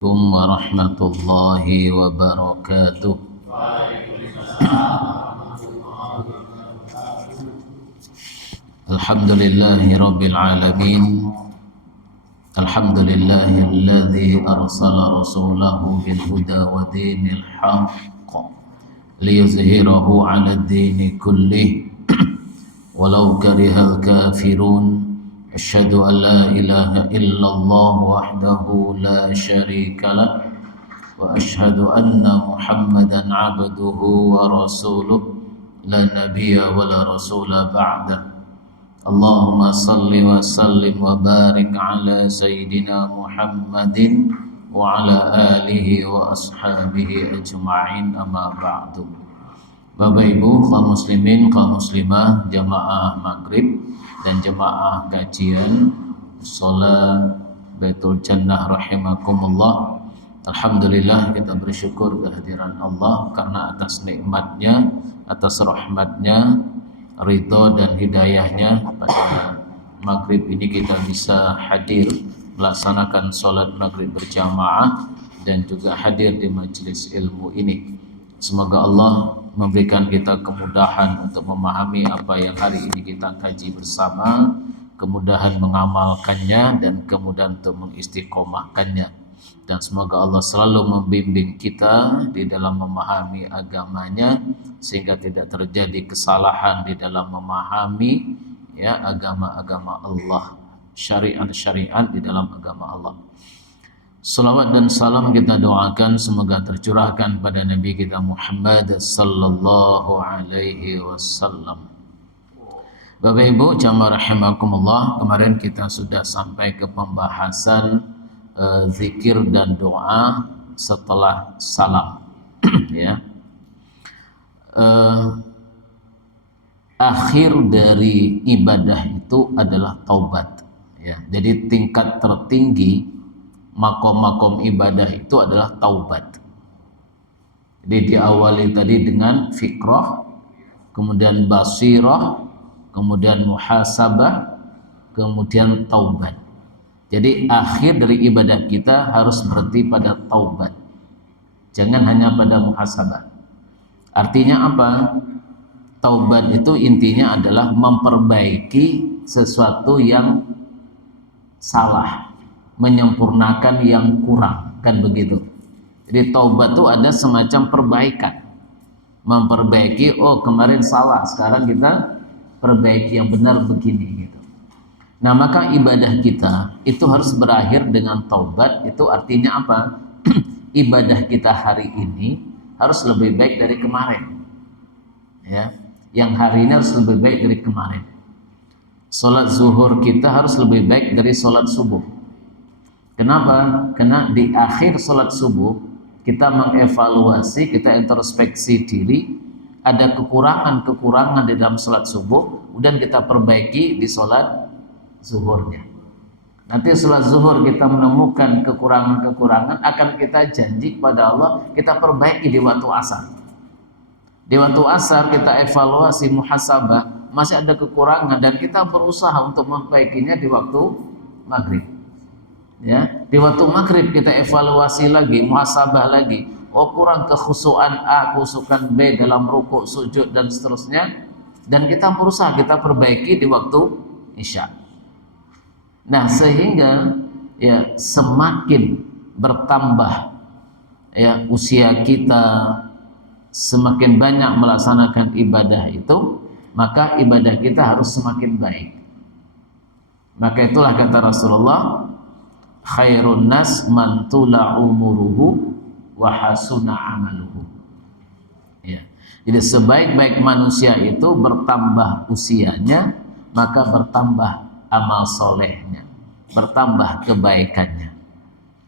Assalamualaikum warahmatullahi wabarakatuh. Alhamdulillahi rabbil alamin. Alhamdulillahilladzi arsala rasulahu bil huda wa dinil haqq liyuzhirahu 'ala ad-dini kullih walau karihal kafirun. Asyhadu an la ilaha illallah wahdahu la syarika lah wa asyhadu anna Muhammadan abduhu wa rasuluh la nabiyya wa la rasula ba'da. Allahumma salli wa sallim wa barik ala sayyidina Muhammadin wa ala alihi wa ashabihi ajma'in, amma ba'du. Bapak Ibu kaum muslimin, kaum muslimah, jamaah maghrib dan jamaah kajian sholat Baitul Jannah rahimakumullah. Alhamdulillah, kita bersyukur kehadiran Allah karena atas nikmatnya, atas rahmatnya, ridho dan hidayahnya pada maghrib ini kita bisa hadir melaksanakan sholat maghrib berjamaah dan juga hadir di majelis ilmu ini. Semoga Allah memberikan kita kemudahan untuk memahami apa yang hari ini kita kaji bersama, kemudahan mengamalkannya dan kemudahan untuk mengistiqomahkannya. Dan semoga Allah selalu membimbing kita di dalam memahami agamanya sehingga tidak terjadi kesalahan di dalam memahami agama-agama Allah, syariat-syariat di dalam agama Allah. Salawat dan salam kita doakan semoga tercurahkan pada Nabi kita Muhammad sallallahu alaihi wasallam. Bapak Ibu jamaah rahimakumullah, kemarin kita sudah sampai ke pembahasan zikir dan doa setelah salam. Ya. Akhir dari ibadah itu adalah taubat. Ya. Jadi tingkat tertinggi makom-makom ibadah itu adalah taubat. Jadi diawali tadi dengan fikrah, kemudian basirah, kemudian muhasabah, kemudian taubat. Jadi akhir dari ibadah kita harus berhenti pada taubat. Jangan hanya pada muhasabah. Artinya apa? Taubat itu intinya adalah memperbaiki sesuatu yang salah, menyempurnakan yang kurang, kan begitu. Jadi taubat itu ada semacam perbaikan, memperbaiki, oh kemarin salah, sekarang kita perbaiki yang benar begini gitu. Nah maka ibadah kita itu harus berakhir dengan taubat. Itu artinya apa? Ibadah kita hari ini harus lebih baik dari kemarin, ya. Yang hari ini harus lebih baik dari kemarin. Sholat zuhur kita harus lebih baik dari sholat subuh. Kenapa? Karena di akhir sholat subuh kita mengevaluasi, kita introspeksi diri, ada kekurangan-kekurangan di dalam sholat subuh, kemudian kita perbaiki di sholat zuhurnya. Nanti sholat zuhur kita menemukan kekurangan-kekurangan, akan kita janji kepada Allah, kita perbaiki di waktu asar. Di waktu asar kita evaluasi, muhasabah, masih ada kekurangan dan kita berusaha untuk memperbaikinya di waktu maghrib. Ya, di waktu maghrib kita evaluasi lagi, muhasabah lagi. Oh kurang kekhusyuan A, kekhusyuan B dalam rukuk, sujud dan seterusnya. Dan kita berusaha kita perbaiki di waktu isya. Nah sehingga ya semakin bertambah ya usia kita, semakin banyak melaksanakan ibadah itu, maka ibadah kita harus semakin baik. Maka itulah kata Rasulullah, khairun nas man tula umuruhu wa hasuna amaluhu. Ya. Jadi sebaik-baik manusia itu bertambah usianya, maka bertambah amal solehnya, bertambah kebaikannya.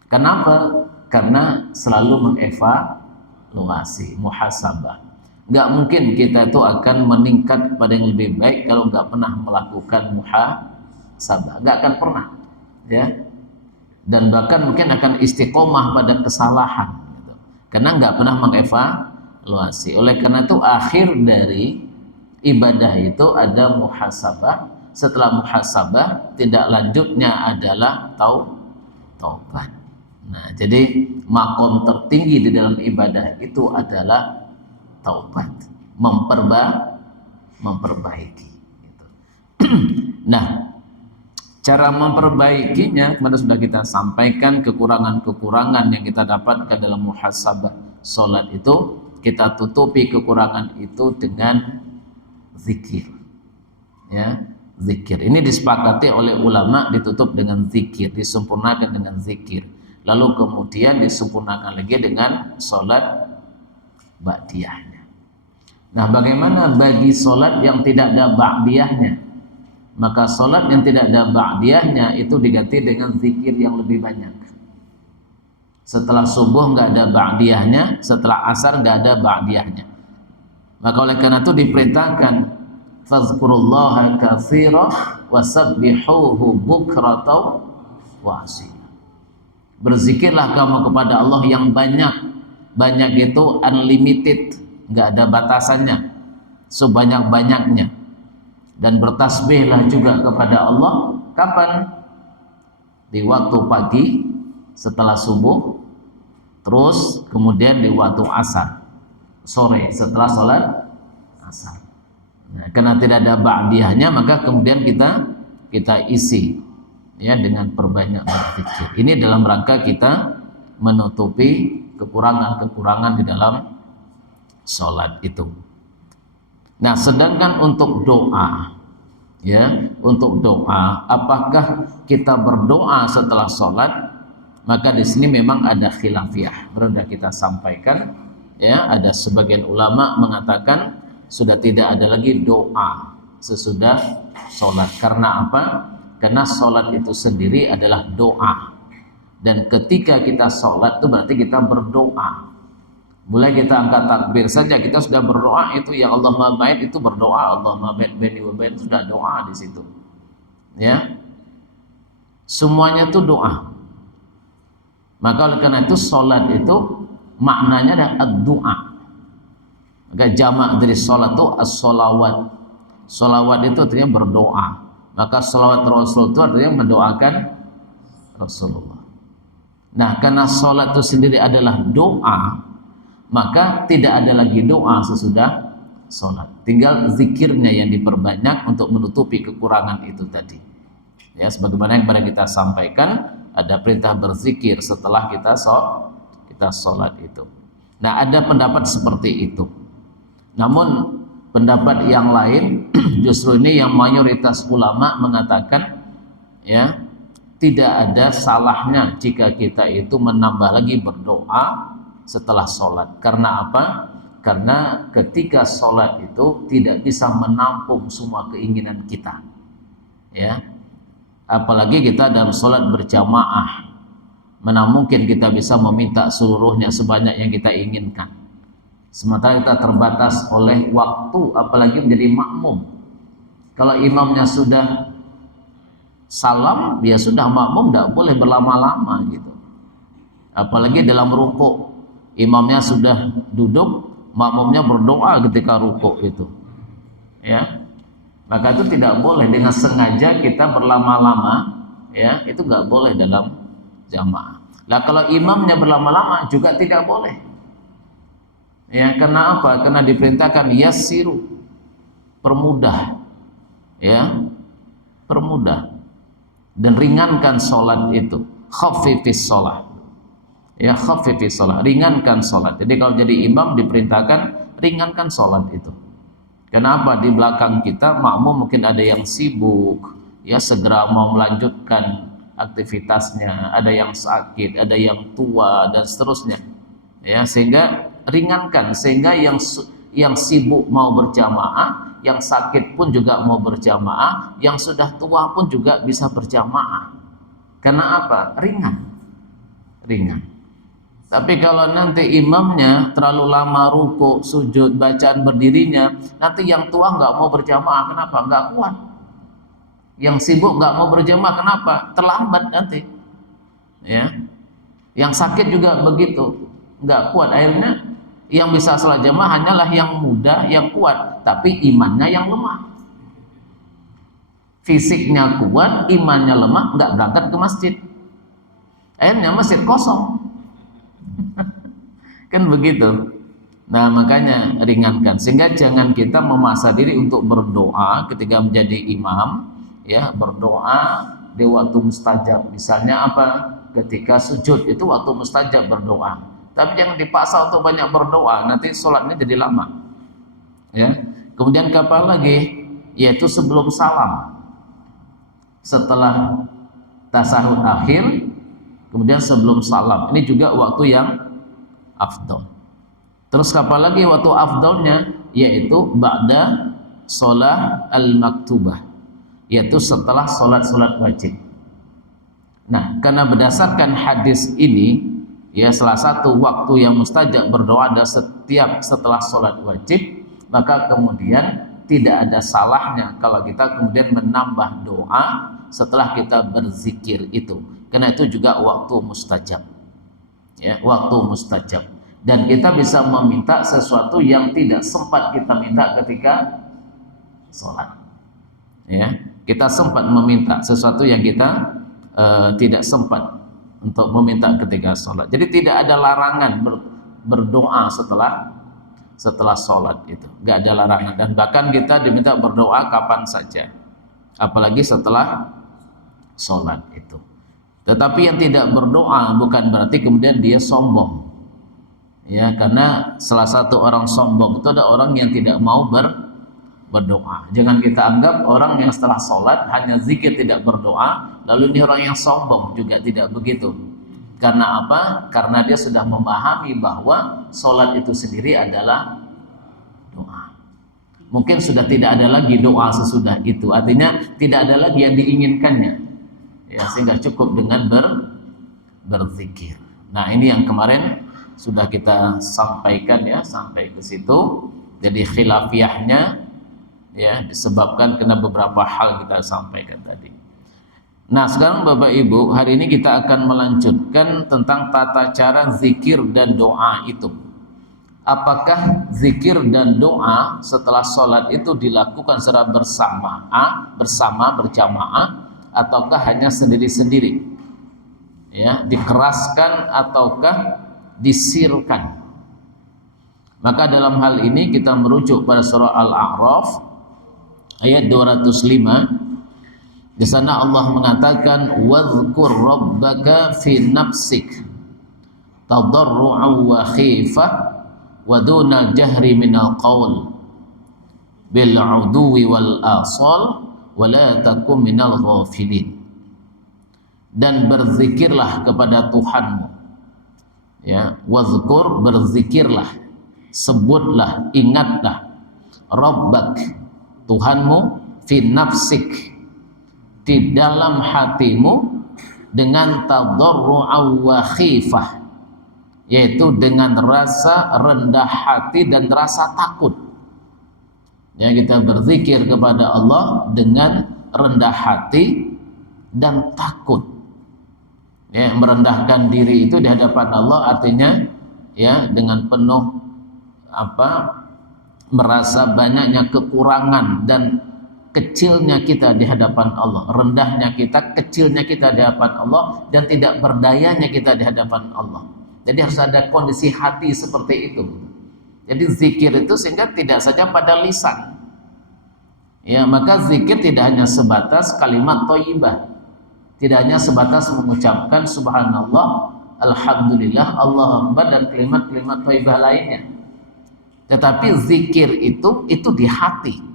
Kenapa? Karena selalu mengevaluasi, muhasabah. Gak mungkin kita itu akan meningkat pada yang lebih baik kalau gak pernah melakukan muhasabah. Gak akan pernah, ya. Dan bahkan mungkin akan istiqomah pada kesalahan gitu. Karena nggak pernah mengevaluasi. Oleh karena itu akhir dari ibadah itu ada muhasabah. Setelah muhasabah tindak lanjutnya adalah taubat. Nah, jadi makom tertinggi di dalam ibadah itu adalah taubat, memperbaiki. Gitu. Nah, cara memperbaikinya kemarin sudah kita sampaikan, kekurangan-kekurangan yang kita dapatkan dalam muhasabah sholat itu kita tutupi kekurangan itu dengan zikir. Ya, zikir ini disepakati oleh ulama ditutup dengan zikir, disempurnakan dengan zikir. Lalu kemudian disempurnakan lagi dengan sholat ba'diyahnya. Nah, bagaimana bagi sholat yang tidak ada ba'diyahnya? Maka sholat yang tidak ada ba'diyahnya itu diganti dengan zikir yang lebih banyak. Setelah subuh nggak ada ba'diyahnya, setelah asar nggak ada ba'diyahnya. Maka oleh karena itu diperintahkan fazkurullaha katsira wasabbihuhu bukratan wa asila. Berzikirlah kamu kepada Allah yang banyak. Banyak itu unlimited, nggak ada batasannya, sebanyak-banyaknya. Dan bertasbihlah juga kepada Allah kapan? Di waktu pagi setelah subuh, terus kemudian di waktu asar, sore setelah sholat asar. Nah, karena tidak ada ba'diyahnya, maka kemudian kita isi ya dengan perbanyak berzikir. Ini dalam rangka kita menutupi kekurangan-kekurangan di dalam sholat itu. Nah, sedangkan untuk doa, ya, untuk doa, apakah kita berdoa setelah sholat? Maka di sini memang ada khilafiyah. Sudah kita sampaikan, ya, ada sebagian ulama mengatakan sudah tidak ada lagi doa sesudah sholat. Karena apa? Karena sholat itu sendiri adalah doa, dan ketika kita sholat itu berarti kita berdoa. Mulai kita angkat takbir saja kita sudah berdoa, itu ya Allahumma ba'id itu berdoa, Allahumma ba'id baini wa bain, sudah doa di situ. Ya, semuanya itu doa. Maka oleh karena itu sholat itu maknanya adalah ad-du'a. Maka jamak dari sholat itu as-sholawat. Sholawat itu artinya berdoa. Maka sholawat Rasul itu artinya mendoakan Rasulullah. Nah, karena sholat itu sendiri adalah doa, maka tidak ada lagi doa sesudah sholat. Tinggal zikirnya yang diperbanyak untuk menutupi kekurangan itu tadi. Ya, sebagaimana yang pada kita sampaikan, ada perintah berzikir setelah kita sholat itu. Nah, ada pendapat seperti itu. Namun pendapat yang lain justru ini yang mayoritas ulama mengatakan, ya, tidak ada salahnya jika kita itu menambah lagi berdoa setelah sholat. Karena apa? Karena ketika sholat itu tidak bisa menampung semua keinginan kita, ya. Apalagi kita dalam sholat berjamaah, mana mungkin kita bisa meminta seluruhnya sebanyak yang kita inginkan. Sementara kita terbatas oleh waktu, apalagi menjadi makmum. Kalau imamnya sudah salam, ya sudah, makmum tidak boleh berlama-lama gitu. Apalagi dalam rukuk, imamnya sudah duduk, makmumnya berdoa ketika rukuk itu, ya. Maka itu tidak boleh dengan sengaja kita berlama-lama, ya, itu nggak boleh dalam jamaah. Nah, kalau imamnya berlama-lama juga tidak boleh. Ya, karena apa? Karena diperintahkan yassiru, permudah, ya, permudah dan ringankan sholat itu. Khaffifis sholat, ya, khaffifis sholat, ringankan sholat. Jadi kalau jadi imam diperintahkan ringankan sholat itu. Kenapa? Di belakang kita makmum mungkin ada yang sibuk, ya, segera mau melanjutkan aktivitasnya, ada yang sakit, ada yang tua dan seterusnya, ya, sehingga ringankan, sehingga yang sibuk mau berjamaah, yang sakit pun juga mau berjamaah, yang sudah tua pun juga bisa berjamaah. Karena apa? Ringan. Tapi kalau nanti imamnya terlalu lama ruku, sujud, bacaan berdirinya, nanti yang tua nggak mau berjamaah. Kenapa? Nggak kuat. Yang sibuk nggak mau berjamaah, kenapa? Terlambat nanti, ya. Yang sakit juga begitu, nggak kuat. Akhirnya yang bisa sholat jamaah hanyalah yang muda, yang kuat, tapi imannya yang lemah. Fisiknya kuat, imannya lemah, nggak berangkat ke masjid. akhirnya masjid kosong. Kan begitu. Nah, makanya ringankan, sehingga jangan kita memaksa diri untuk berdoa ketika menjadi imam, ya, berdoa di waktu mustajab. Misalnya apa? Ketika sujud itu waktu mustajab berdoa. Tapi jangan dipaksa untuk banyak berdoa, nanti sholatnya jadi lama. Ya. Kemudian kapan lagi? Yaitu sebelum salam. Setelah tasahud akhir, kemudian sebelum salam. Ini juga waktu yang afdal. Terus kapan lagi waktu afdalnya? Yaitu ba'da sholat al-maktubah, yaitu setelah sholat wajib. Nah, karena berdasarkan hadis ini, ya, salah satu waktu yang mustajab berdoa adalah setiap setelah sholat wajib, maka kemudian tidak ada salahnya kalau kita kemudian menambah doa setelah kita berzikir itu, karena itu juga waktu mustajab, ya, waktu mustajab. Dan kita bisa meminta sesuatu yang tidak sempat kita minta ketika sholat, ya, kita sempat meminta sesuatu yang kita tidak sempat untuk meminta ketika sholat. Jadi tidak ada larangan berdoa setelah sholat, itu nggak ada larangan, dan bahkan kita diminta berdoa kapan saja, apalagi setelah sholat itu. Tetapi yang tidak berdoa bukan berarti kemudian dia sombong, ya, karena salah satu orang sombong itu ada orang yang tidak mau berdoa. Jangan kita anggap orang yang setelah sholat hanya zikir tidak berdoa lalu ini orang yang sombong, juga tidak begitu. Karena apa? Karena dia sudah memahami bahwa sholat itu sendiri adalah doa. Mungkin sudah tidak ada lagi doa sesudah itu, artinya tidak ada lagi yang diinginkannya, ya, sehingga cukup dengan berzikir. Nah, ini yang kemarin sudah kita sampaikan, ya, sampai ke situ. Jadi khilafiyahnya, ya, disebabkan karena beberapa hal kita sampaikan tadi. Nah, sekarang Bapak Ibu, hari ini kita akan melanjutkan tentang tata cara zikir dan doa itu. Apakah zikir dan doa setelah sholat itu dilakukan secara berjamaah, ataukah hanya sendiri-sendiri, ya, dikeraskan ataukah disirkan? Maka dalam hal ini kita merujuk pada surah Al-A'raf ayat 205. Di sana Allah mengatakan, wadhkur rabbaka fi nafsik tadarru'an wa khifah wa duna jahri minal qaul bil 'udwi wal asal wa la takum minal ghafilin. Dan berzikirlah kepada Tuhanmu, ya, wazkur, berzikirlah, sebutlah, ingatlah, rabbak, Tuhanmu, fi nafsik, di dalam hatimu, dengan tadarru'an wa khifah, yaitu dengan rasa rendah hati dan rasa takut. Ya, kita berzikir kepada Allah dengan rendah hati dan takut. Ya, merendahkan diri itu di hadapan Allah artinya, ya, dengan penuh merasa banyaknya kekurangan dan kecilnya kita di hadapan Allah, rendahnya kita, kecilnya kita di hadapan Allah, dan tidak berdayanya kita di hadapan Allah. Jadi harus ada kondisi hati seperti itu. Jadi zikir itu sehingga tidak saja pada lisan, ya, maka zikir tidak hanya sebatas kalimat thayyibah, tidak hanya sebatas mengucapkan subhanallah, alhamdulillah, Allahu akbar, dan kalimat-kalimat thayyibah lainnya. Tetapi zikir itu di hati.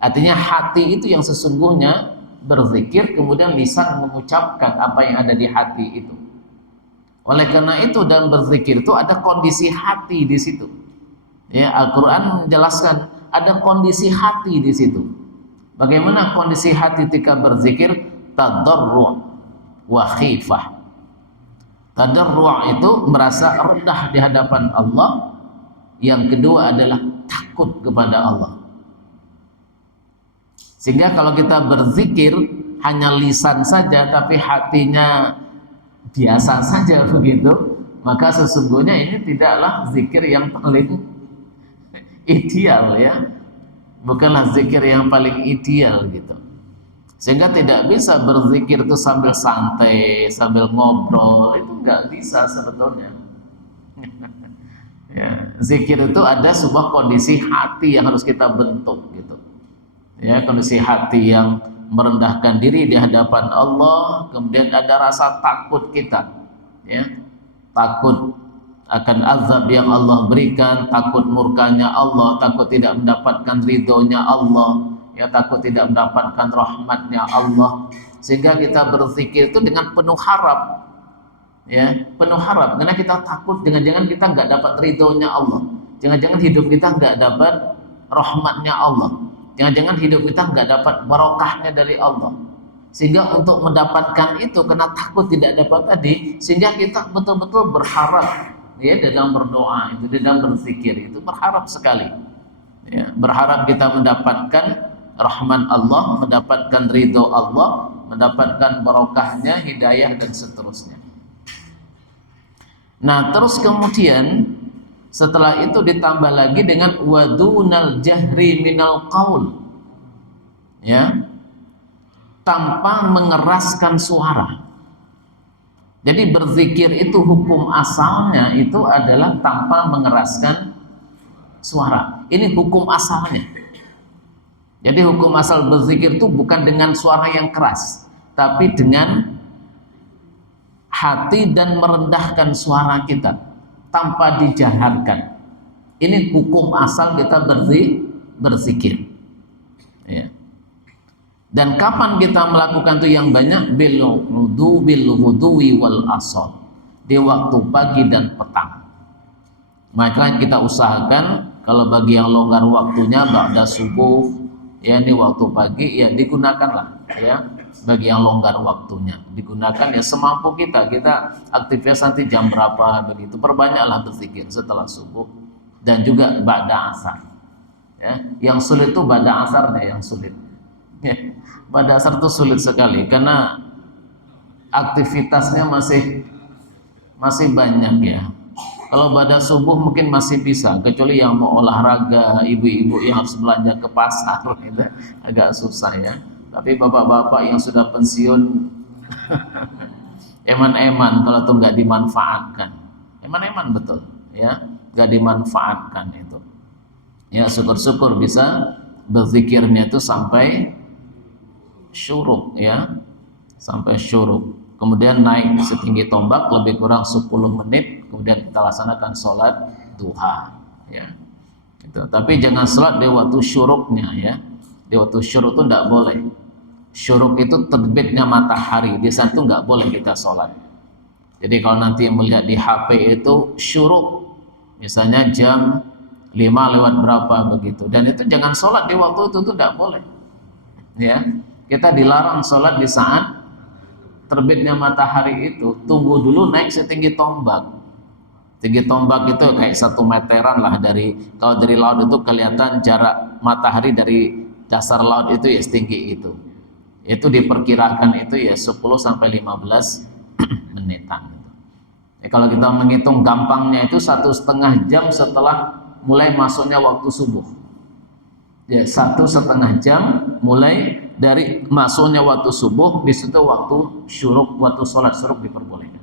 Artinya hati itu yang sesungguhnya berzikir, kemudian lisan mengucapkan apa yang ada di hati itu. Oleh karena itu, dalam berzikir itu ada kondisi hati di situ. Ya, Al-Quran menjelaskan ada kondisi hati di situ. Bagaimana kondisi hati ketika berzikir? Tadarru' wa khifah. Tadarru' itu merasa rendah di hadapan Allah. Yang kedua adalah takut kepada Allah. Sehingga kalau kita berzikir hanya lisan saja tapi hatinya biasa saja begitu, maka sesungguhnya ini tidaklah zikir yang paling ideal, ya. Bukanlah zikir yang paling ideal gitu. Sehingga tidak bisa berzikir itu sambil santai, sambil ngobrol, itu nggak bisa sebetulnya. Ya, zikir itu ada sebuah kondisi hati yang harus kita bentuk gitu. Ya, kondisi hati yang merendahkan diri di hadapan Allah, kemudian ada rasa takut kita, ya, takut akan azab yang Allah berikan, takut murkanya Allah, takut tidak mendapatkan ridhonya Allah, ya, takut tidak mendapatkan rahmatnya Allah, sehingga kita berzikir itu dengan penuh harap, ya, penuh harap, karena kita takut jangan-jangan kita nggak dapat ridhonya Allah, jangan-jangan hidup kita nggak dapat rahmatnya Allah, jangan-jangan hidup kita nggak dapat barokahnya dari Allah, sehingga untuk mendapatkan itu, karena takut tidak dapat tadi, sehingga kita betul-betul berharap, ya, dalam berdoa itu, dalam berzikir itu berharap sekali, ya, berharap kita mendapatkan rahmat Allah, mendapatkan ridho Allah, mendapatkan barokahnya, hidayah dan seterusnya. Nah, terus kemudian setelah itu ditambah lagi dengan wadunal jahri minal qaul, ya, tanpa mengeraskan suara. Jadi berzikir itu hukum asalnya itu adalah tanpa mengeraskan suara. Ini hukum asalnya. Jadi hukum asal berzikir itu bukan dengan suara yang keras, tapi dengan hati dan merendahkan suara kita tanpa dijaharkan. Ini hukum asal kita berzikir. Ya. Dan kapan kita melakukan itu yang banyak? Bil ghudwi wal asal, di waktu pagi dan petang. Maka kita usahakan kalau bagi yang longgar waktunya ba'da subuh, ya, ini waktu pagi, ya digunakanlah, ya, bagi yang longgar waktunya digunakan, ya, semampu kita aktivitas nanti jam berapa begitu, perbanyaklah berzikir setelah subuh dan juga ba'da asar, ya. Yang sulit itu ba'da asarnya yang sulit, ya. Ba'da asar itu sulit sekali karena aktivitasnya masih banyak, ya. Kalau pada subuh mungkin masih bisa, kecuali yang mau olahraga, ibu-ibu yang harus belanja ke pasar, gitu, agak susah, ya. Tapi bapak-bapak yang sudah pensiun, eman-eman kalau itu nggak dimanfaatkan, eman-eman betul, ya, nggak dimanfaatkan itu, ya, syukur-syukur bisa berzikirnya itu sampai syuruk, ya, sampai syuruk. Kemudian naik setinggi tombak lebih kurang 10 menit, kemudian kita laksanakan sholat duha, ya. Gitu. Tapi jangan sholat di waktu syuruknya, ya. Di waktu syuruk itu tidak boleh. Syuruk itu terbitnya matahari, di saat itu nggak boleh kita sholat. Jadi kalau nanti melihat di HP itu syuruk, misalnya jam 5 lewat berapa begitu, dan itu jangan sholat di waktu itu tidak boleh, ya. Kita dilarang sholat di saat terbitnya matahari itu. Tunggu dulu naik setinggi tombak. Tinggi tombak itu kayak 1 meteran lah, kalau dari laut itu kelihatan jarak matahari dari dasar laut itu, ya, setinggi itu. Itu diperkirakan itu, ya, 10 sampai 15 menitan. Ya, kalau kita menghitung gampangnya itu 1,5 jam setelah mulai masuknya waktu subuh. Ya, 1,5 jam mulai dari masuknya waktu subuh, di situ waktu syuruk, waktu sholat syuruk diperbolehkan.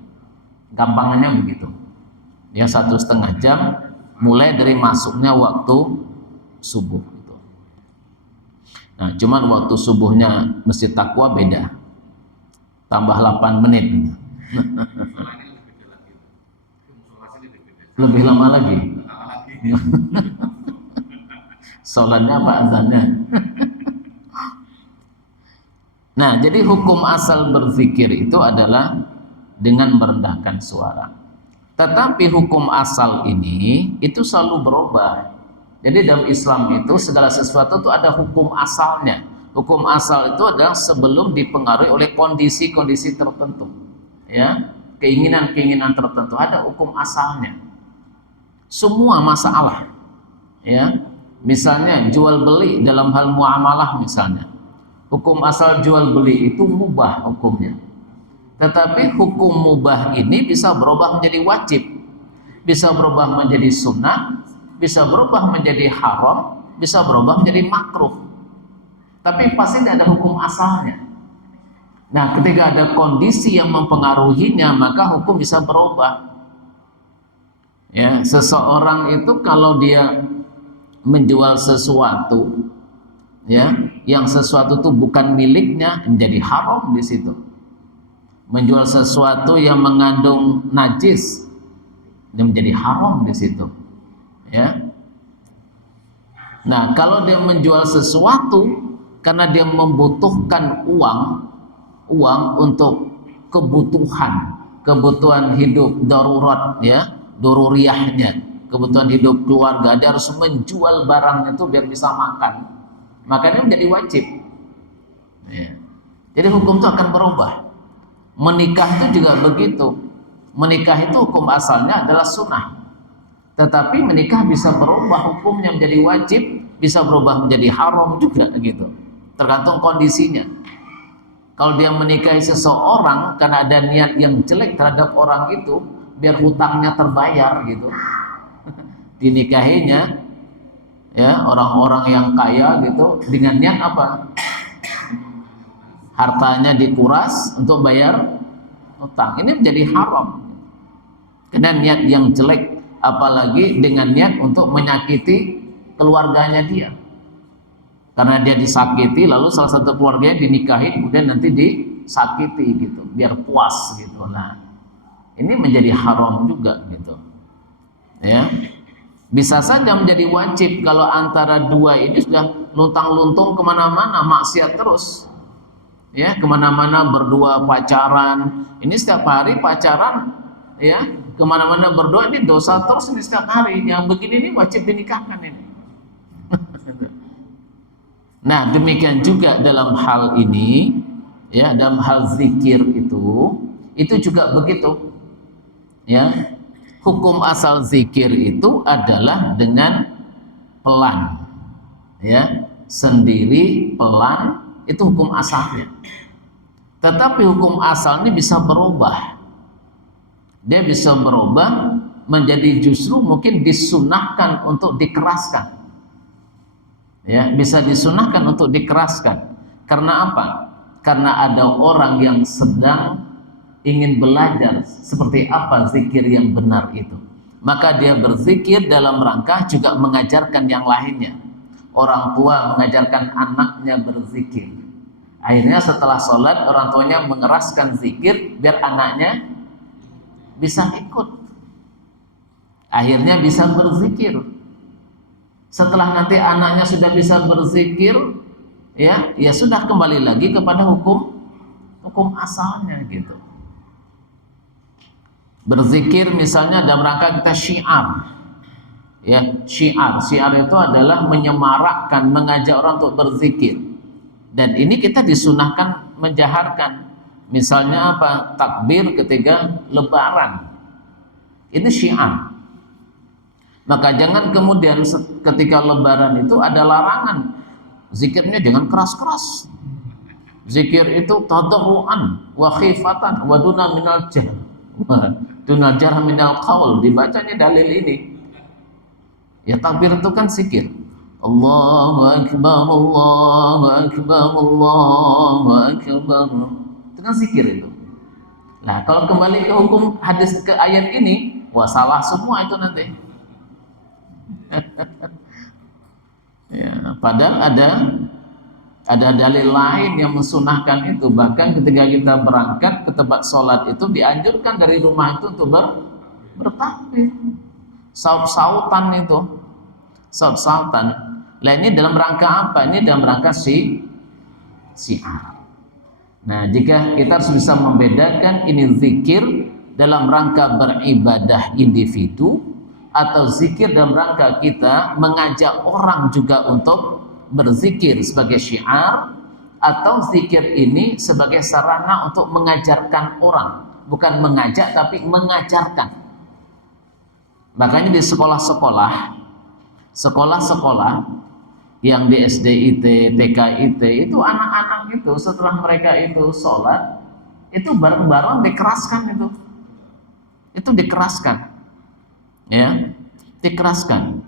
Gampangnya begitu. Ya, 1,5 jam mulai dari masuknya waktu subuh. Gitu. Nah, cuman waktu subuhnya Masjid Taqwa beda, tambah 8 menit. Lebih lama lagi. Sholatnya apa azannya? Nah, jadi hukum asal berzikir itu adalah dengan merendahkan suara. Tetapi hukum asal ini itu selalu berubah. Jadi dalam Islam itu segala sesuatu itu ada hukum asalnya. Hukum asal itu adalah sebelum dipengaruhi oleh kondisi-kondisi tertentu, ya, keinginan-keinginan tertentu, ada hukum asalnya. Semua masalah, ya, misalnya jual beli dalam hal muamalah misalnya. Hukum asal jual beli itu mubah hukumnya. Tetapi hukum mubah ini bisa berubah menjadi wajib, bisa berubah menjadi sunnah, bisa berubah menjadi haram, bisa berubah menjadi makruh. Tapi pasti tidak ada hukum asalnya. Nah, ketika ada kondisi yang mempengaruhinya, maka hukum bisa berubah. Ya, seseorang itu kalau dia menjual sesuatu, ya, yang sesuatu itu bukan miliknya, menjadi haram di situ. Menjual sesuatu yang mengandung najis, menjadi haram di situ. Ya. Nah, kalau dia menjual sesuatu karena dia membutuhkan uang untuk kebutuhan hidup darurat, ya, daruriyahnya, kebutuhan hidup keluarga, dia harus menjual barang itu biar bisa makan, makanya menjadi wajib, ya. Jadi hukum itu akan berubah. Menikah itu juga begitu. Menikah itu hukum asalnya adalah sunnah, tetapi menikah bisa berubah hukumnya menjadi wajib, bisa berubah menjadi haram juga gitu, tergantung kondisinya. Kalau dia menikahi seseorang karena ada niat yang jelek terhadap orang itu, biar hutangnya terbayar gitu, dinikahinya, ya, orang-orang yang kaya gitu, dengan niat apa? Hartanya dikuras untuk bayar hutang. Ini menjadi haram karena niat yang jelek, apalagi dengan niat untuk menyakiti keluarganya dia. Karena dia disakiti, lalu salah satu keluarganya dinikahi, kemudian nanti disakiti gitu, biar puas gitu. Nah, ini menjadi haram juga gitu. Ya, bisa saja menjadi wajib kalau antara dua ini sudah luntang-luntung kemana-mana, maksiat terus. Ya, kemana-mana berdua pacaran. Ini setiap hari pacaran, ya, kemana-mana berdua, ini dosa terus ini setiap hari. Yang begini ini wajib dinikahkan ini. Nah, demikian juga dalam hal ini, ya, dalam hal zikir itu juga begitu. Ya, hukum asal zikir itu adalah dengan pelan, ya, sendiri pelan, itu hukum asalnya. Tetapi hukum asal ini bisa berubah. Dia bisa berubah menjadi justru mungkin disunahkan untuk dikeraskan. Ya, bisa disunahkan untuk dikeraskan. Karena apa? Karena ada orang yang sedang ingin belajar seperti apa zikir yang benar itu. Maka dia berzikir dalam rangka juga mengajarkan yang lainnya. Orang tua mengajarkan anaknya berzikir. Akhirnya setelah sholat, orang tuanya mengeraskan zikir biar anaknya bisa ikut. Akhirnya bisa berzikir. Setelah nanti anaknya sudah bisa berzikir, ya sudah kembali lagi kepada hukum asalnya gitu. Berzikir misalnya dalam rangka kita syiar, ya, syiar itu adalah menyemarakkan, mengajak orang untuk berzikir. Dan ini kita disunahkan menjaharkan. Misalnya apa? Takbir ketika lebaran. Ini syiar. Maka jangan kemudian ketika lebaran itu ada larangan. Zikirnya jangan keras-keras. Zikir itu tadarruan wa khifatan wa duna minal jahr. Duna jahr minal qaul, dibacanya dalil ini. Ya, takbir itu kan zikir. Allahu akbar, Allahu akbar, Allahu akbar. Itu kan zikir itu. Nah, kalau kembali ke hukum hadis, ke ayat ini, wah salah semua itu nanti. Ya, padahal ada dalil lain yang mensunahkan itu. Bahkan ketika kita berangkat ke tempat sholat itu dianjurkan dari rumah itu untuk bertakbir, saut-sautan itu, saut-sautan. Nah, ini dalam rangka apa? Ini dalam rangka syiar. Nah, jika kita harus bisa membedakan ini zikir dalam rangka beribadah individu atau zikir dalam rangka kita mengajak orang juga untuk berzikir sebagai syiar, atau zikir ini sebagai sarana untuk mengajarkan orang, bukan mengajak tapi mengajarkan. Makanya di sekolah-sekolah yang di SDIT, TKIT itu anak-anak itu setelah mereka itu sholat itu bareng-bareng dikeraskan itu dikeraskan. Ya, dikeraskan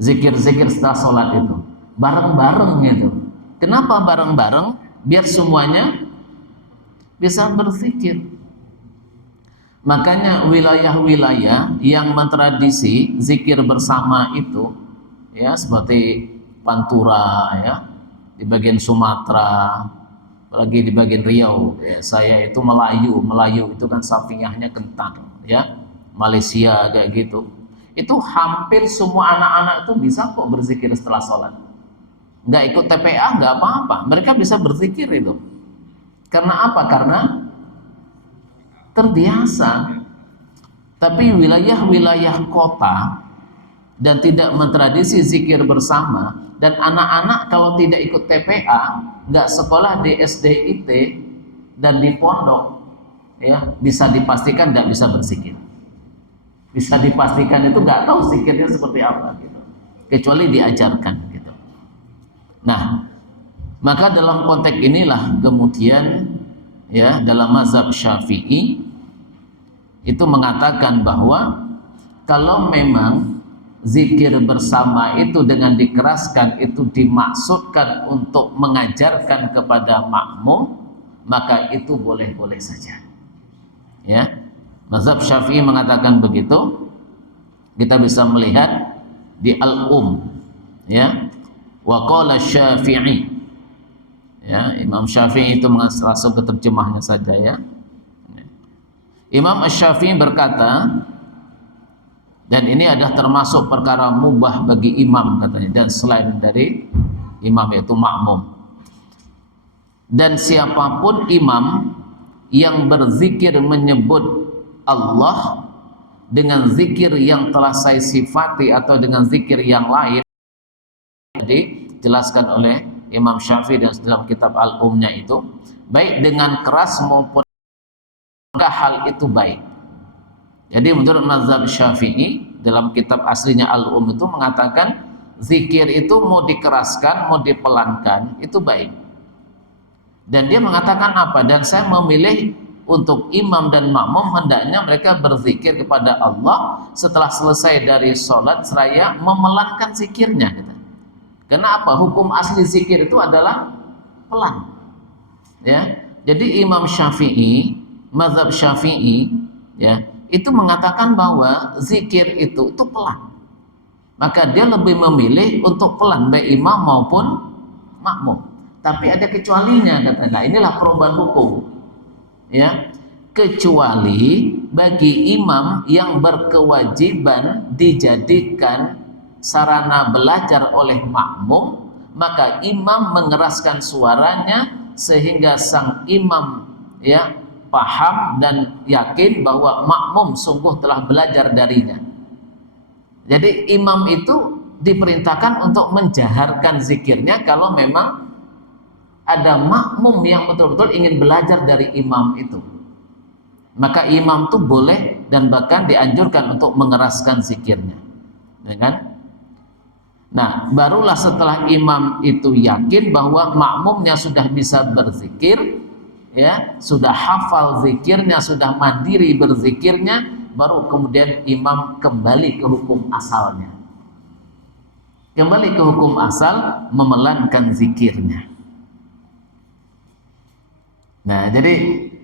zikir-zikir setelah sholat itu bareng-bareng gitu. Kenapa bareng-bareng? Biar semuanya bisa berzikir. Makanya wilayah-wilayah yang mentradisi zikir bersama itu, ya, seperti Pantura, ya, di bagian Sumatera, apalagi di bagian Riau, ya, saya itu Melayu itu kan safiyahnya kentang, ya, Malaysia kayak gitu. Itu hampir semua anak-anak itu bisa kok berzikir setelah sholat. Nggak ikut TPA nggak apa-apa, mereka bisa berzikir itu. Karena apa? Karena terbiasa. Tapi wilayah-wilayah kota dan tidak mentradisi zikir bersama, dan anak-anak kalau tidak ikut TPA, nggak sekolah di SDIT dan di pondok, ya, bisa dipastikan nggak bisa berzikir. Bisa dipastikan itu nggak tahu zikirnya seperti apa gitu, kecuali diajarkan gitu. Nah, maka dalam konteks inilah kemudian, ya, dalam mazhab Syafi'i itu mengatakan bahwa kalau memang zikir bersama itu dengan dikeraskan itu dimaksudkan untuk mengajarkan kepada makmum, maka itu boleh-boleh saja, ya. Mazhab Syafi'i mengatakan begitu. Kita bisa melihat di ya, wa qala Syafi'i, ya, Imam Syafi'i itu langsung ke terjemahnya saja, ya. Imam Asy-Syafi'i berkata, dan ini adalah termasuk perkara mubah bagi imam katanya, dan selain dari imam yaitu makmum. Dan siapapun imam yang berzikir menyebut Allah dengan zikir yang telah saya sifati atau dengan zikir yang lain, dijelaskan oleh Imam Syafi'i dan dalam kitab Al-Nya itu, baik dengan keras maupun hal itu baik. Jadi menurut mazhab Syafi'i dalam kitab aslinya Al-Um itu mengatakan zikir itu mau dikeraskan mau dipelankan itu baik. Dan dia mengatakan apa? Dan saya memilih untuk imam dan makmum hendaknya mereka berzikir kepada Allah setelah selesai dari sholat seraya memelankan zikirnya. Kenapa? Hukum asli zikir itu adalah pelan. Ya, jadi Imam Syafi'i, mazhab Syafi'i, ya, itu mengatakan bahwa zikir itu pelan. Maka dia lebih memilih untuk pelan baik imam maupun makmum. Tapi ada kecualinya katanya. Nah, inilah perubahan hukum. Ya, kecuali bagi imam yang berkewajiban dijadikan sarana belajar oleh makmum, maka imam mengeraskan suaranya sehingga sang imam, ya, paham dan yakin bahwa makmum sungguh telah belajar darinya. Jadi imam itu diperintahkan untuk menjaharkan zikirnya kalau memang ada makmum yang betul-betul ingin belajar dari imam itu. Maka imam itu boleh dan bahkan dianjurkan untuk mengeraskan zikirnya, ya kan? Nah, barulah setelah imam itu yakin bahwa makmumnya sudah bisa berzikir, ya, sudah hafal zikirnya, sudah mandiri berzikirnya, baru kemudian imam kembali ke hukum asalnya. Kembali ke hukum asal, memelankan zikirnya. Nah, jadi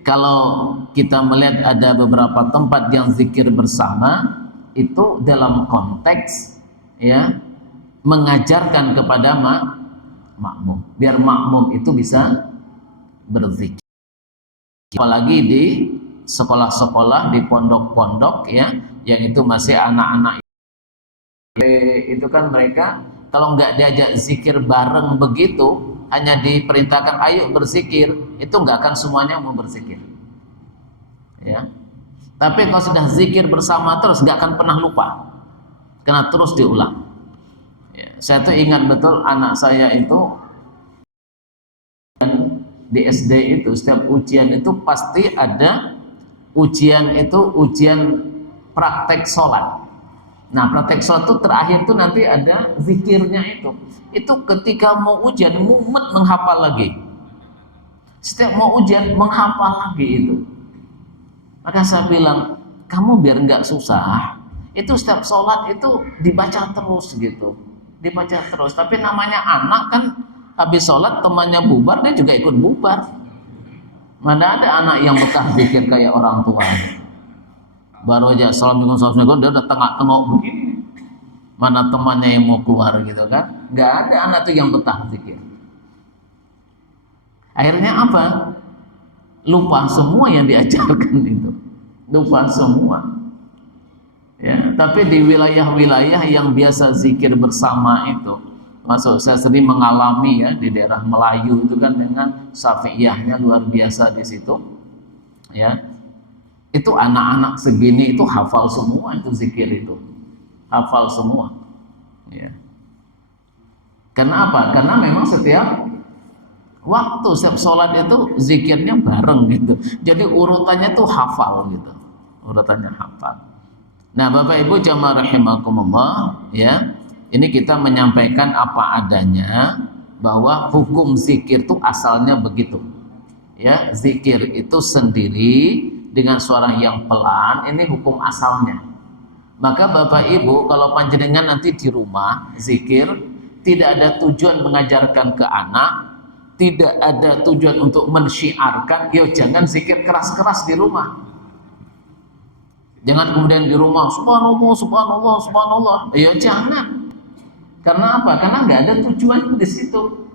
kalau kita melihat ada beberapa tempat yang zikir bersama itu dalam konteks, ya, mengajarkan kepada makmum biar makmum itu bisa berzikir. Apalagi di sekolah-sekolah, di pondok-pondok, ya, yang itu masih anak-anak itu kan mereka kalau nggak diajak zikir bareng begitu, hanya diperintahkan ayo berzikir, itu nggak akan semuanya mau berzikir, ya. Tapi kalau sudah zikir bersama terus nggak akan pernah lupa, karena terus diulang, ya. Saya tuh ingat betul anak saya itu di SD itu setiap ujian itu pasti ada ujian praktek sholat. Nah, praktek sholat itu terakhir tuh nanti ada zikirnya itu. Itu ketika mau ujian mumet menghafal lagi. Setiap mau ujian menghafal lagi itu. Maka saya bilang, kamu biar nggak susah, itu setiap sholat itu dibaca terus gitu, dibaca terus. Tapi namanya anak kan habis sholat temannya bubar dia juga ikut bubar. Mana ada anak yang betah zikir kayak orang tua. Baru aja assalamualaikum dia udah tengok-tengok begini. Mana temannya yang mau keluar gitu kan? Nggak ada anak tuh yang betah zikir. Akhirnya apa? Lupa semua yang diajarkan itu. Lupa semua. Ya, tapi di wilayah-wilayah yang biasa zikir bersama itu, masuk saya sendiri mengalami ya di daerah Melayu itu kan dengan syafi'iyahnya luar biasa di situ. Ya. Itu anak-anak segini itu hafal semua itu zikir itu. Hafal semua. Ya. Karena apa? Karena memang setiap waktu setiap sholat itu zikirnya bareng gitu. Jadi urutannya tuh hafal gitu. Urutannya hafal. Nah, Bapak Ibu jamaah rahimakumullah, ya. Ini kita menyampaikan apa adanya bahwa hukum zikir itu asalnya begitu. Ya, zikir itu sendiri dengan suara yang pelan, ini hukum asalnya. Maka Bapak Ibu kalau panjenengan nanti di rumah zikir tidak ada tujuan mengajarkan ke anak, tidak ada tujuan untuk mensyiarkan, yo jangan zikir keras-keras di rumah. Jangan kemudian di rumah subhanallah, subhanallah, subhanallah. Ya jangan. Karena apa? Karena nggak ada tujuan di situ.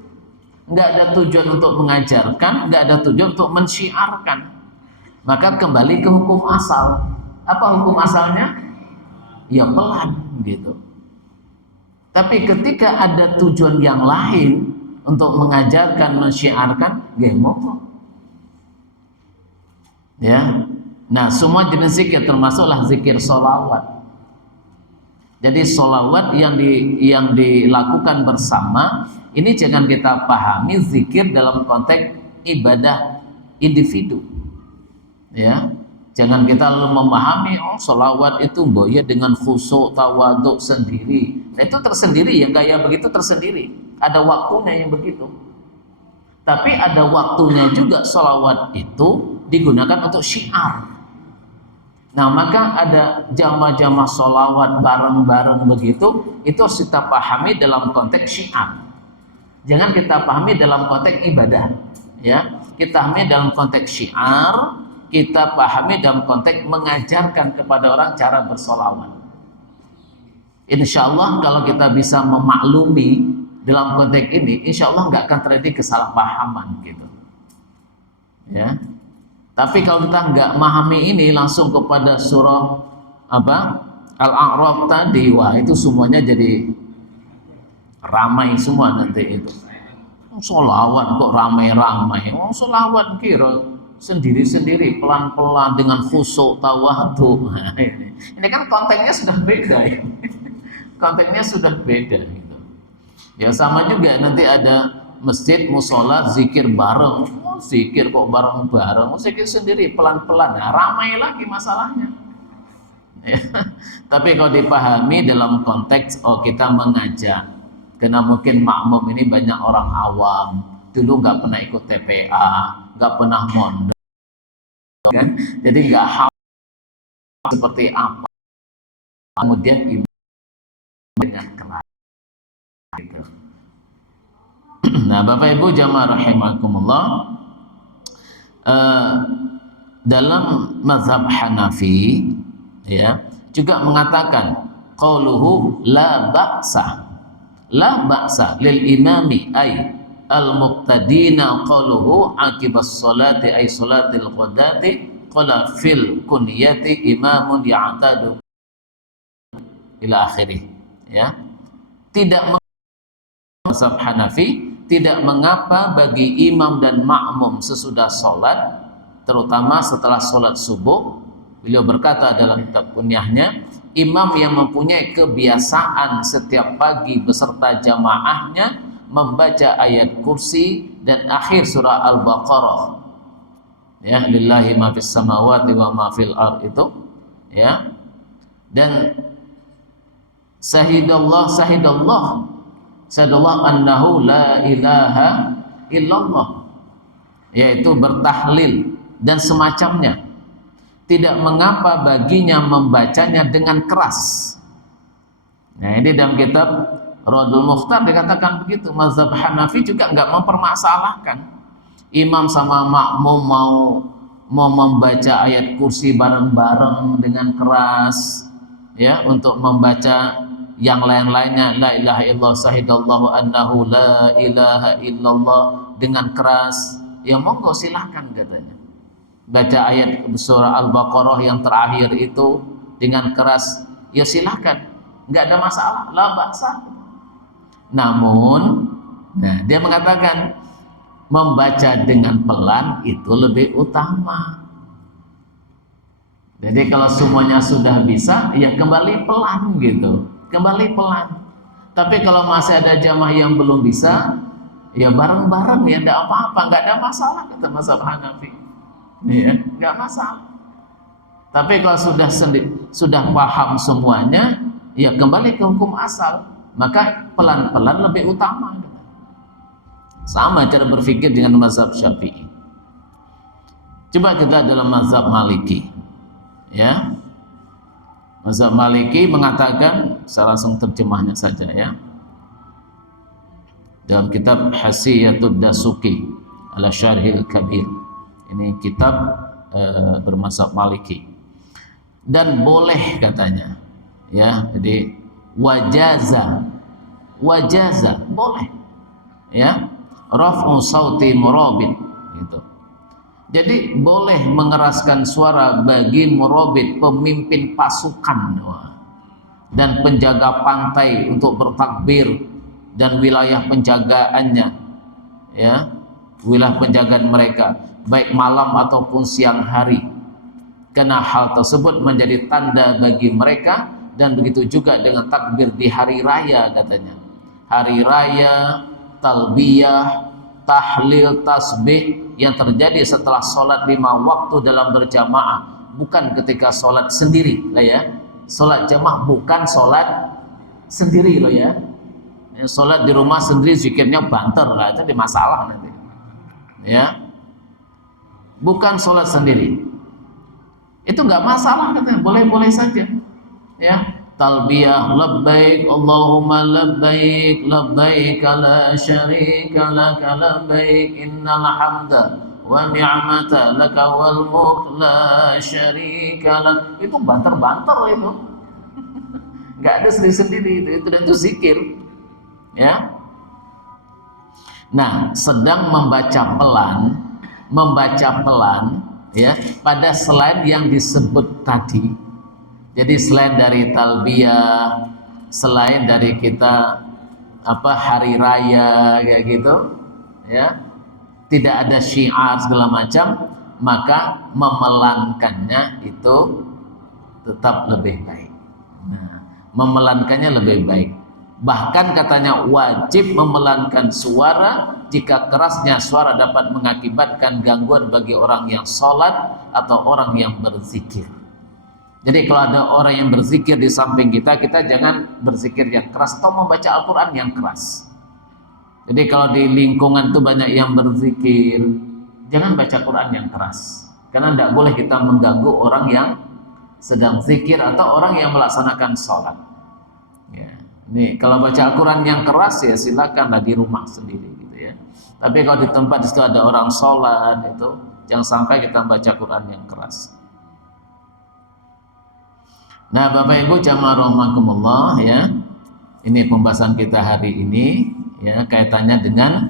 Nggak ada tujuan untuk mengajarkan, nggak ada tujuan untuk mensyiarkan. Maka kembali ke hukum asal. Apa hukum asalnya? Ya pelan gitu. Tapi ketika ada tujuan yang lain untuk mengajarkan, mensyiarkan, ya monggo. Ya. Nah, semua jenis zikir termasuklah zikir sholawat. Jadi sholawat yang dilakukan bersama ini jangan kita pahami zikir dalam konteks ibadah individu. Ya, jangan kita lalu memahami sholawat itu ya dengan khusyuk tawaduk sendiri. Nah, itu tersendiri ya, gaya begitu tersendiri. Ada waktunya yang begitu. Tapi ada waktunya juga sholawat itu digunakan untuk syiar. Nah, maka ada jamaah-jamaah sholawat bareng-bareng begitu, itu harus kita pahami dalam konteks syiar. Jangan kita pahami dalam konteks ibadah. Ya, kita pahami dalam konteks syiar, kita pahami dalam konteks mengajarkan kepada orang cara bersolawat. Insya Allah kalau kita bisa memaklumi dalam konteks ini, insya Allah nggak akan terjadi kesalahpahaman gitu. Ya. Tapi kalau kita nggak memahami ini langsung kepada surah apa Al-A'raf tadi, wah itu semuanya jadi ramai semua nanti itu. Sholawat kok ramai-ramai. Sholawat kira sendiri-sendiri, pelan-pelan dengan khusyuk tawadhu. Nah, ini kan konteksnya sudah beda ya. Konteksnya sudah beda gitu. Ya sama juga nanti ada masjid, musola, zikir bareng. Zikir kok bareng-bareng, zikir sendiri pelan-pelan, nah, ramai lagi masalahnya. Ya. Tapi kalau dipahami dalam konteks kita mengajak, karena mungkin makmum ini banyak orang awam, dulu nggak pernah ikut TPA, nggak pernah mondok, kan? Jadi nggak hafal seperti apa. Kemudian dengan keras. Gitu. Nah, Bapak Ibu jamaah rahimakumullah. Dalam mazhab Hanafi ya juga mengatakan qauluhu la ba'sa lil imami ay al muqtadina qauluhu aqibas salati ay salatil qadati qala fil kunyati imamun ya'tadu ila akhirih ya. Tidak mazhab Hanafi tidak mengapa bagi imam dan makmum sesudah sholat, terutama setelah sholat subuh. Beliau berkata dalam kitab kunyahnya, imam yang mempunyai kebiasaan setiap pagi beserta jamaahnya membaca ayat kursi dan akhir surah Al-Baqarah. Ya, lillahi ma fis samawati wa ma fil ard itu, ya. Dan sahidallah annahu la ilaha illallah, yaitu bertahlil dan semacamnya. Tidak mengapa baginya membacanya dengan keras. Nah, ini dalam kitab Radul Mukhtar dikatakan begitu. Mazhab Hanafi juga nggak mempermasalahkan Imam sama makmum mau membaca ayat kursi bareng-bareng dengan keras, ya, untuk membaca yang lain-lainnya, la ilaha illallah syahidallahu annahu la ilaha illallah, dengan keras, ya monggo silahkan katanya. Baca ayat surah Al-Baqarah yang terakhir itu dengan keras, ya silahkan, nggak ada masalah, la ba'sa. Namun, nah, dia mengatakan membaca dengan pelan itu lebih utama. Jadi kalau semuanya sudah bisa, ya kembali pelan gitu, kembali pelan. Tapi kalau masih ada jamaah yang belum bisa, ya bareng-bareng, ya tidak apa-apa, nggak ada masalah kata mazhab Hanafi, ya nggak masalah. Tapi kalau sudah paham semuanya, ya kembali ke hukum asal, maka pelan-pelan lebih utama. Sama cara berpikir dengan mazhab Syafi'i. Coba kita dalam mazhab Maliki, ya. Mazhab Maliki mengatakan, saya langsung terjemahnya saja ya. Dalam kitab Hasiyatud Dasuki ala Syarhil Kabir. Ini kitab bermazhab Maliki. Dan boleh katanya, ya. Jadi wajaza boleh, ya. Raf'u sauti murabit gitu. Jadi boleh mengeraskan suara bagi murabit, pemimpin pasukan dan penjaga pantai untuk bertakbir dan wilayah penjagaannya, ya, wilayah penjagaan mereka baik malam ataupun siang hari, karena hal tersebut menjadi tanda bagi mereka. Dan begitu juga dengan takbir di hari raya katanya, hari raya, talbiyah, tahlil, tasbih yang terjadi setelah sholat 5 waktu dalam berjamaah, bukan ketika sholat sendiri lah ya. Sholat jamaah bukan sholat sendiri loh ya. Sholat di rumah sendiri zikirnya banter lah, itu masalah nanti, ya. Bukan sholat sendiri, itu nggak masalah katanya, boleh-boleh saja, ya. Talbiyah, labbaik Allahumma labbaik, labbaik la syarika laka labbaik, innal hamda wa ni'mata laka wal mulk la syarika lak. Itu banter-banter itu. Enggak ada sendiri-sendiri itu zikir, ya. Nah, sedang membaca pelan, ya, pada selain yang disebut tadi. Jadi selain dari talbiyah, selain dari kita hari raya kayak gitu, ya, tidak ada syiar segala macam, maka memelankannya itu tetap lebih baik. Nah, memelankannya lebih baik. Bahkan katanya wajib memelankan suara jika kerasnya suara dapat mengakibatkan gangguan bagi orang yang sholat atau orang yang berzikir. Jadi kalau ada orang yang berzikir di samping kita, kita jangan berzikir yang keras atau membaca Al-Quran yang keras. Jadi kalau di lingkungan itu banyak yang berzikir, jangan baca Quran yang keras, karena tidak boleh kita mengganggu orang yang sedang zikir atau orang yang melaksanakan sholat, ya. Nih kalau baca Al-Quran yang keras, ya silakanlah di rumah sendiri gitu ya. Tapi kalau di tempat itu ada orang sholat, itu jangan sampai kita baca Quran yang keras. Nah, Bapak Ibu jamaah rahimakumullah, ya. Ini pembahasan kita hari ini, ya, kaitannya dengan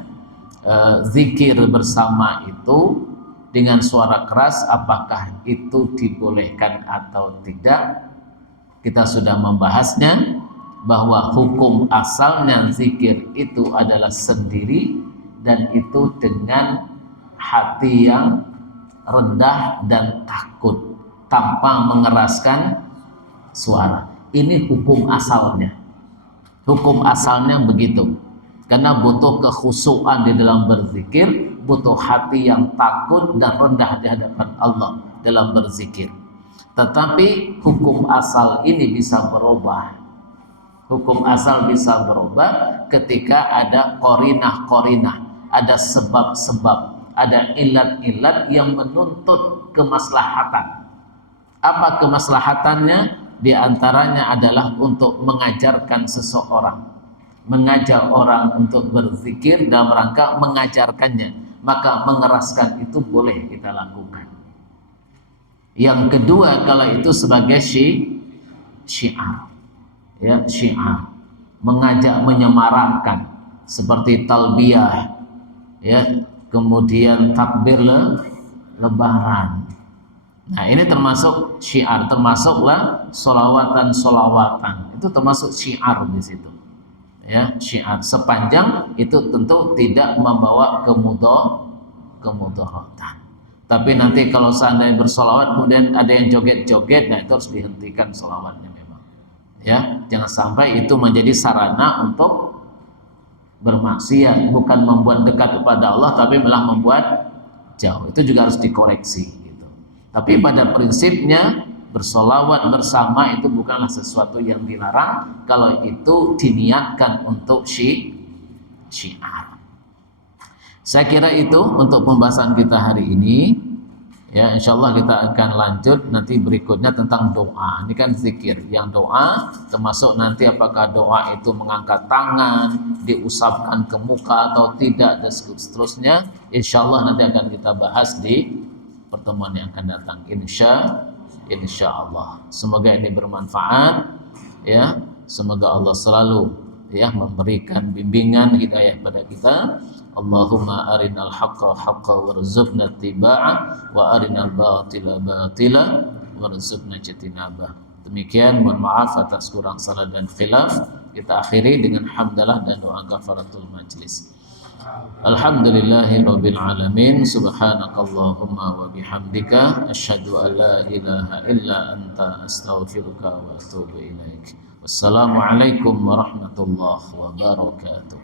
zikir bersama itu dengan suara keras, apakah itu dibolehkan atau tidak. Kita sudah membahasnya bahwa hukum asalnya zikir itu adalah sendiri, dan itu dengan hati yang rendah dan takut tanpa mengeraskan suara. Ini hukum asalnya. Hukum asalnya begitu. Karena butuh kekhusyuan di dalam berzikir, butuh hati yang takut dan rendah di hadapan Allah dalam berzikir. Tetapi hukum asal ini bisa berubah. Hukum asal bisa berubah ketika ada qorinah-qorinah, ada sebab-sebab, ada ilat-ilat yang menuntut kemaslahatan. Apa kemaslahatannya? Di antaranya adalah untuk mengajarkan seseorang, mengajak orang untuk berzikir dalam rangka mengajarkannya, maka mengeraskan itu boleh kita lakukan. Yang kedua, kalau itu sebagai syiar, ya, syiar, mengajak menyemarakkan seperti talbiyah, ya, kemudian takbir lebaran. Nah, ini termasuk syiar, termasuklah solawatan, itu termasuk syiar di situ. Ya, syiar, sepanjang itu tentu tidak membawa kemudaratan. Tapi nanti kalau seandainya bersolawat kemudian ada yang joget-joget, nah itu harus dihentikan solawatnya memang. Ya, jangan sampai itu menjadi sarana untuk bermaksiat, bukan membuat dekat kepada Allah tapi malah membuat jauh. Itu juga harus dikoreksi gitu. Tapi pada prinsipnya bersolawat bersama itu bukanlah sesuatu yang dilarang kalau itu diniatkan untuk syiar. Saya kira itu untuk pembahasan kita hari ini. Ya, insyaallah kita akan lanjut nanti berikutnya tentang doa. Ini kan zikir. Yang doa termasuk nanti apakah doa itu mengangkat tangan, diusapkan ke muka atau tidak, dan seterusnya. Insyaallah nanti akan kita bahas di pertemuan yang akan datang. Insyaallah. Semoga ini bermanfaat. Ya, semoga Allah selalu ya memberikan bimbingan hidayah pada kita. Allahumma arinal haqqa haqqa warzuqna ittiba'ah wa arinal batila batila warzuqna ijtinabah. Demikian, mohon maaf atas kurang salah dan khilaf. Kita akhiri dengan hamdalah dan doa kafaratul majlis. Alhamdulillahi rabbil alamin, subhanakallahumma wa bihamdika asyhadu an la ilaha illa anta astaghfiruka wa atubu ilaik. Wassalamualaikum warahmatullahi wabarakatuh.